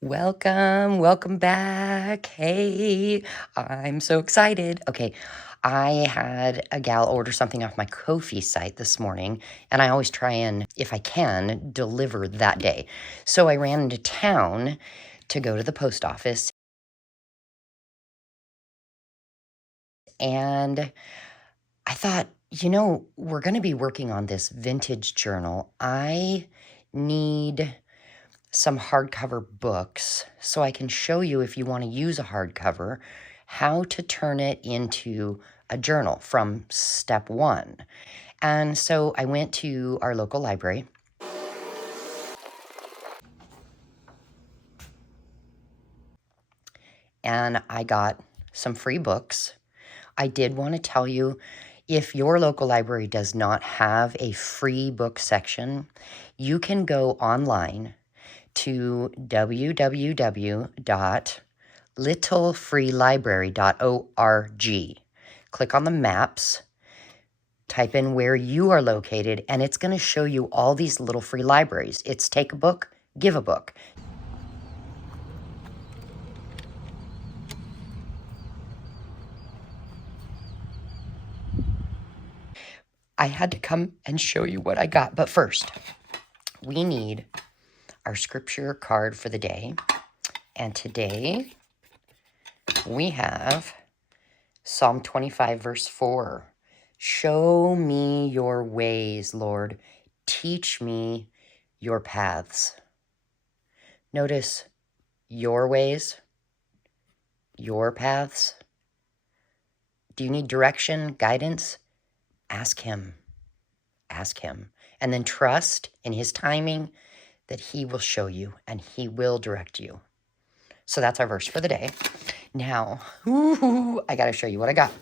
Welcome back. Hey, I'm so excited. Okay, I had a gal order something off my Ko-fi site this morning, and I always try and, if I can, deliver that day. So I ran into town to go to the post office, and I thought, we're going to be working on this vintage journal. I need some hardcover books so I can show you, if you want to use a hardcover, how to turn it into a journal from step one. And so I went to our local library and I got some free books. I did want to tell you, if your local library does not have a free book section, you can go online to www.littlefreelibrary.org. Click on the maps, type in where you are located, and it's going to show you all these little free libraries. It's take a book, give a book. I had to come and show you what I got, but first, we need our scripture card for the day. And today, we have Psalm 25, verse 4. Show me your ways, Lord. Teach me your paths. Notice your ways, your paths. Do you need direction, guidance? Ask him. Ask him. And then trust in his timing that he will show you and he will direct you. So that's our verse for the day. Now, I got to show you what I got.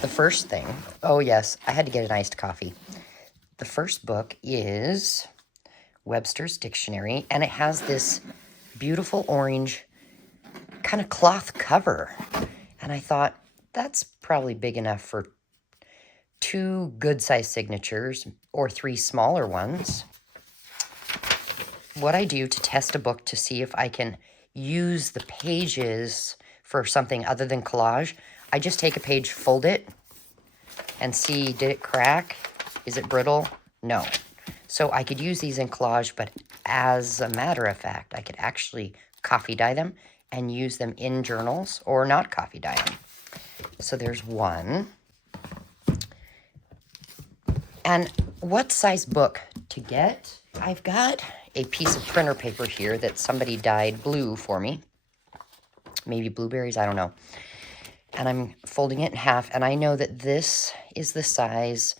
The first thing, oh yes, I had to get an iced coffee. The first book is Webster's Dictionary, and it has this beautiful orange kind of cloth cover. And I thought, that's probably big enough for 2 good-sized signatures or 3 smaller ones. What I do to test a book to see if I can use the pages for something other than collage, I just take a page, fold it, and see, did it crack? Is it brittle? No. So I could use these in collage, but as a matter of fact, I could actually coffee dye them and use them in journals or not coffee dye them. So there's one. And what size book to get? I've got a piece of printer paper here that somebody dyed blue for me. Maybe blueberries, I don't know. And I'm folding it in half, and I know that this is the size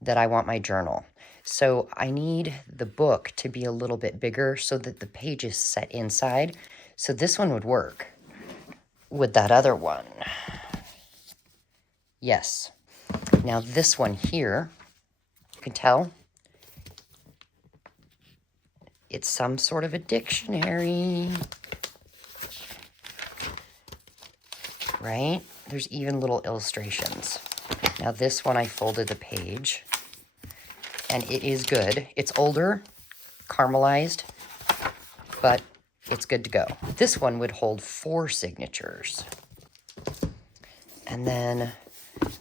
that I want my journal. So I need the book to be a little bit bigger so that the page is set inside. So this one would work with that other one. Yes. Now this one here, you can tell it's some sort of a dictionary, right? There's even little illustrations. Now this one, I folded the page, and it is good. It's older, caramelized, but it's good to go. This one would hold 4 signatures. And then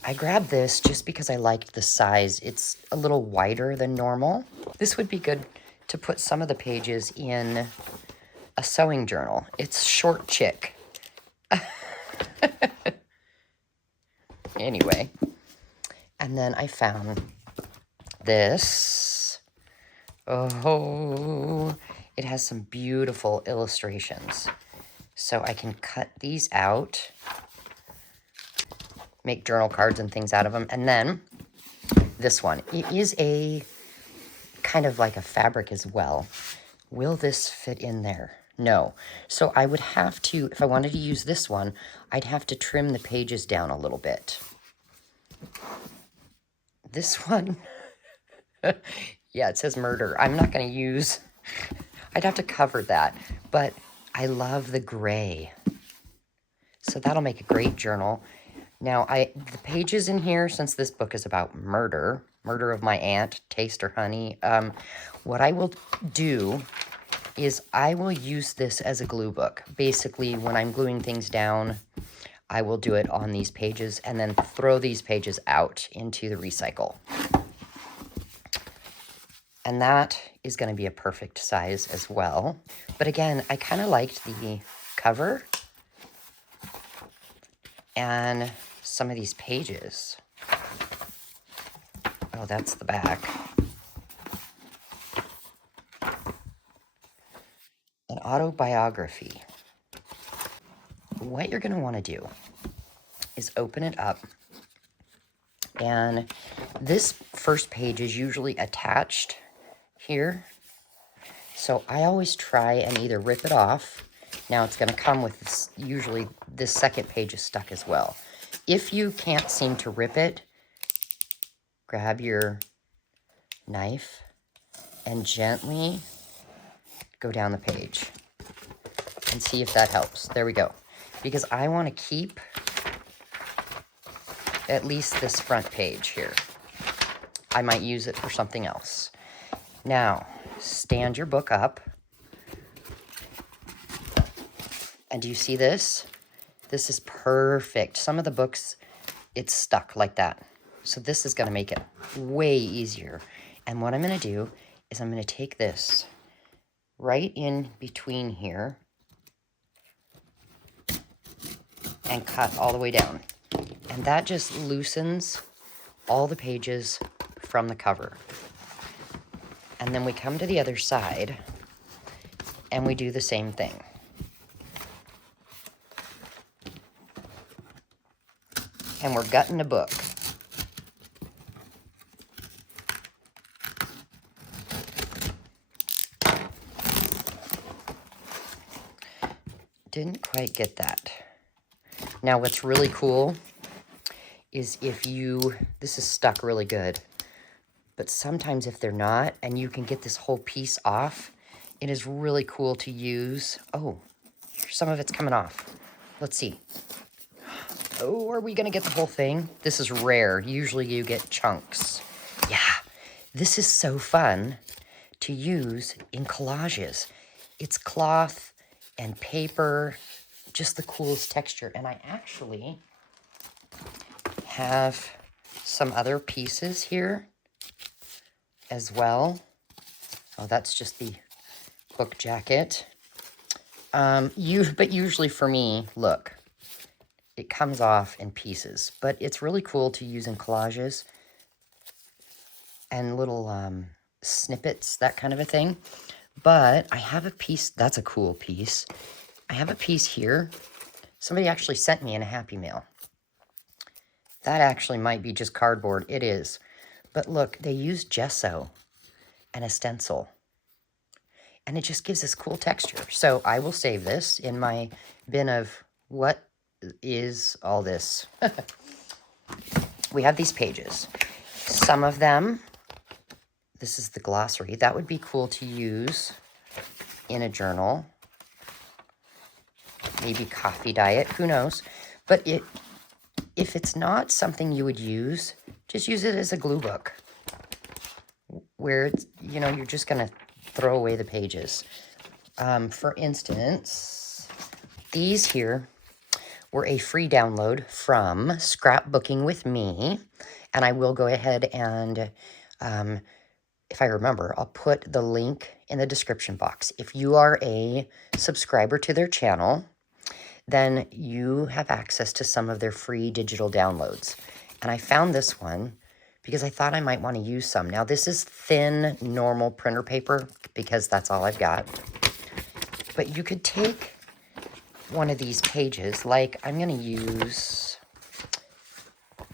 I grabbed this just because I liked the size. It's a little wider than normal. This would be good to put some of the pages in a sewing journal. It's short chick. Anyway, and then I found this. Oh, it has some beautiful illustrations. So I can cut these out, make journal cards and things out of them. And then this one, it is a kind of like a fabric as well. Will this fit in there? No. So I would have to, if I wanted to use this one, I'd have to trim the pages down a little bit. This one, yeah, it says murder. I'm not going to use, I'd have to cover that, but I love the gray. So that'll make a great journal. Now, the pages in here, since this book is about murder of my aunt, Taste Her Honey, what I will do is I will use this as a glue book. Basically, when I'm gluing things down, I will do it on these pages and then throw these pages out into the recycle. And that is going to be a perfect size as well. But again, I kind of liked the cover and some of these pages. Oh, that's the back. An autobiography. What you're going to want to do is open it up. And this first page is usually attached here. So I always try and either rip it off. Now it's going to come with this, usually this second page is stuck as well. If you can't seem to rip it, grab your knife and gently go down the page and see if that helps. There we go. Because I want to keep at least this front page here. I might use it for something else. Now, stand your book up. And do you see this? This is perfect. Some of the books, it's stuck like that. So this is going to make it way easier. And what I'm going to do is I'm going to take this right in between here and cut all the way down. And that just loosens all the pages from the cover. And then we come to the other side and we do the same thing. And we're gutting a book. Didn't quite get that. Now what's really cool is if you, this is stuck really good, but sometimes if they're not, and you can get this whole piece off, it is really cool to use. Oh, some of it's coming off. Let's see. Oh, are we gonna get the whole thing? This is rare. Usually you get chunks. Yeah, this is so fun to use in collages. It's cloth and paper, just the coolest texture. And I actually have some other pieces here as well. Oh, that's just the book jacket. But usually for me, look, it comes off in pieces, but it's really cool to use in collages and little snippets, that kind of a thing. But I have a piece, that's a cool piece. I have a piece here. Somebody actually sent me in a Happy Mail. That actually might be just cardboard. It is. But look, they used gesso and a stencil. And it just gives this cool texture. So I will save this in my bin of what is all this. We have these pages. Some of them, this is the glossary. That would be cool to use in a journal. Maybe coffee diet, who knows? But if it's not something you would use, just use it as a glue book. Where it's, you know, you're just gonna throw away the pages. For instance, these here were a free download from Scrapbooking with Me. And I will go ahead and, if I remember, I'll put the link in the description box. If you are a subscriber to their channel, then you have access to some of their free digital downloads. And I found this one because I thought I might want to use some. Now, this is thin, normal printer paper because that's all I've got. But you could take one of these pages, like I'm going to use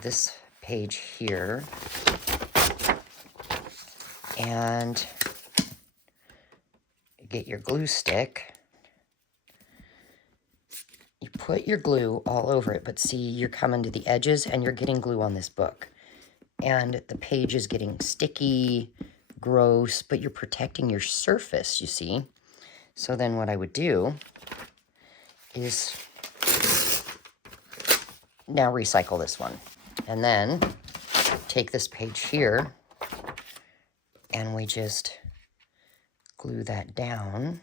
this page here, and get your glue stick. You put your glue all over it, but see, you're coming to the edges and you're getting glue on this book. And the page is getting sticky, gross, but you're protecting your surface, you see. So then what I would do is now recycle this one. And then take this page here and we just glue that down.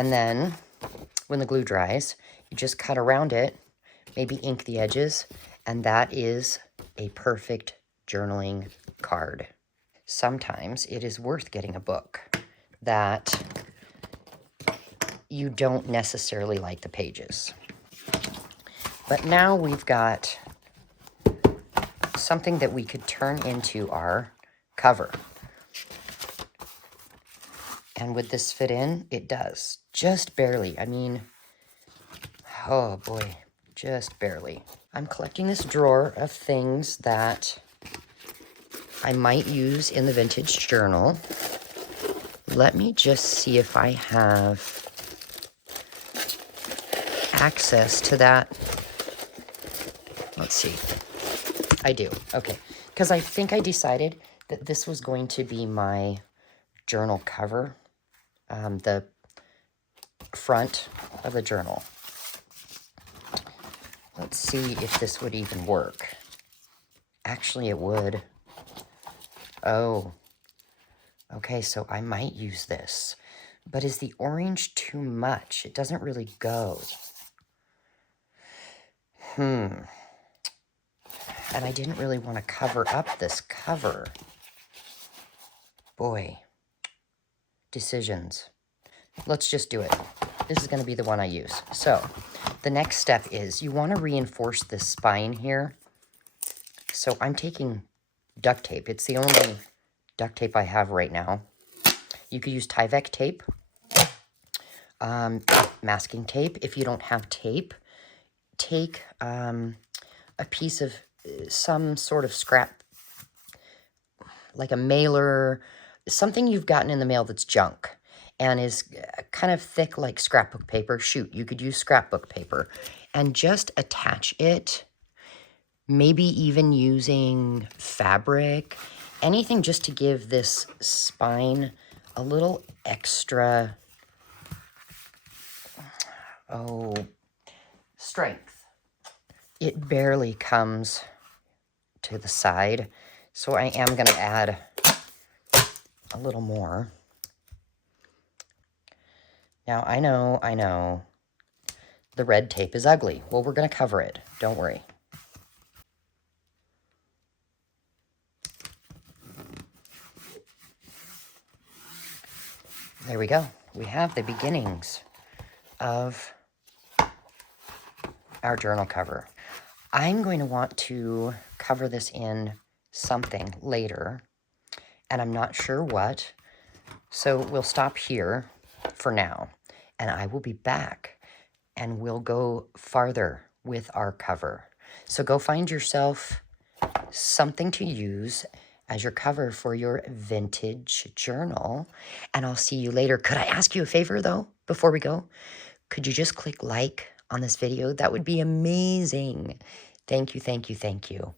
And then when the glue dries, you just cut around it, maybe ink the edges, and that is a perfect journaling card. Sometimes it is worth getting a book that you don't necessarily like the pages. But now we've got something that we could turn into our cover. And would this fit in? It does. Just barely. I mean, oh boy, just barely. I'm collecting this drawer of things that I might use in the vintage journal. Let me just see if I have access to that. Let's see. I do. Okay. Because I think I decided that this was going to be my journal cover. The front of the journal. Let's see if this would even work. Actually, it would. Oh. Okay, so I might use this. But is the orange too much? It doesn't really go. And I didn't really want to cover up this cover. Boy. Decisions. Let's just do it. This is going to be the one I use. So, the next step is you want to reinforce this spine here. So I'm taking duct tape. It's the only duct tape I have right now. You could use Tyvek tape, masking tape. If you don't have tape, take a piece of some sort of scrap, like a mailer, something you've gotten in the mail that's junk and is kind of thick like scrapbook paper. Shoot, you could use scrapbook paper and just attach it, maybe even using fabric, anything just to give this spine a little extra, strength. It barely comes to the side, so I am going to add a little more. Now, I know, the red tape is ugly. Well, we're going to cover it. Don't worry. There we go. We have the beginnings of our journal cover. I'm going to want to cover this in something later, and I'm not sure what. So we'll stop here for now, and I will be back, and we'll go farther with our cover. So go find yourself something to use as your cover for your vintage journal, and I'll see you later. Could I ask you a favor, though, before we go? Could you just click like on this video? That would be amazing. Thank you, thank you, thank you.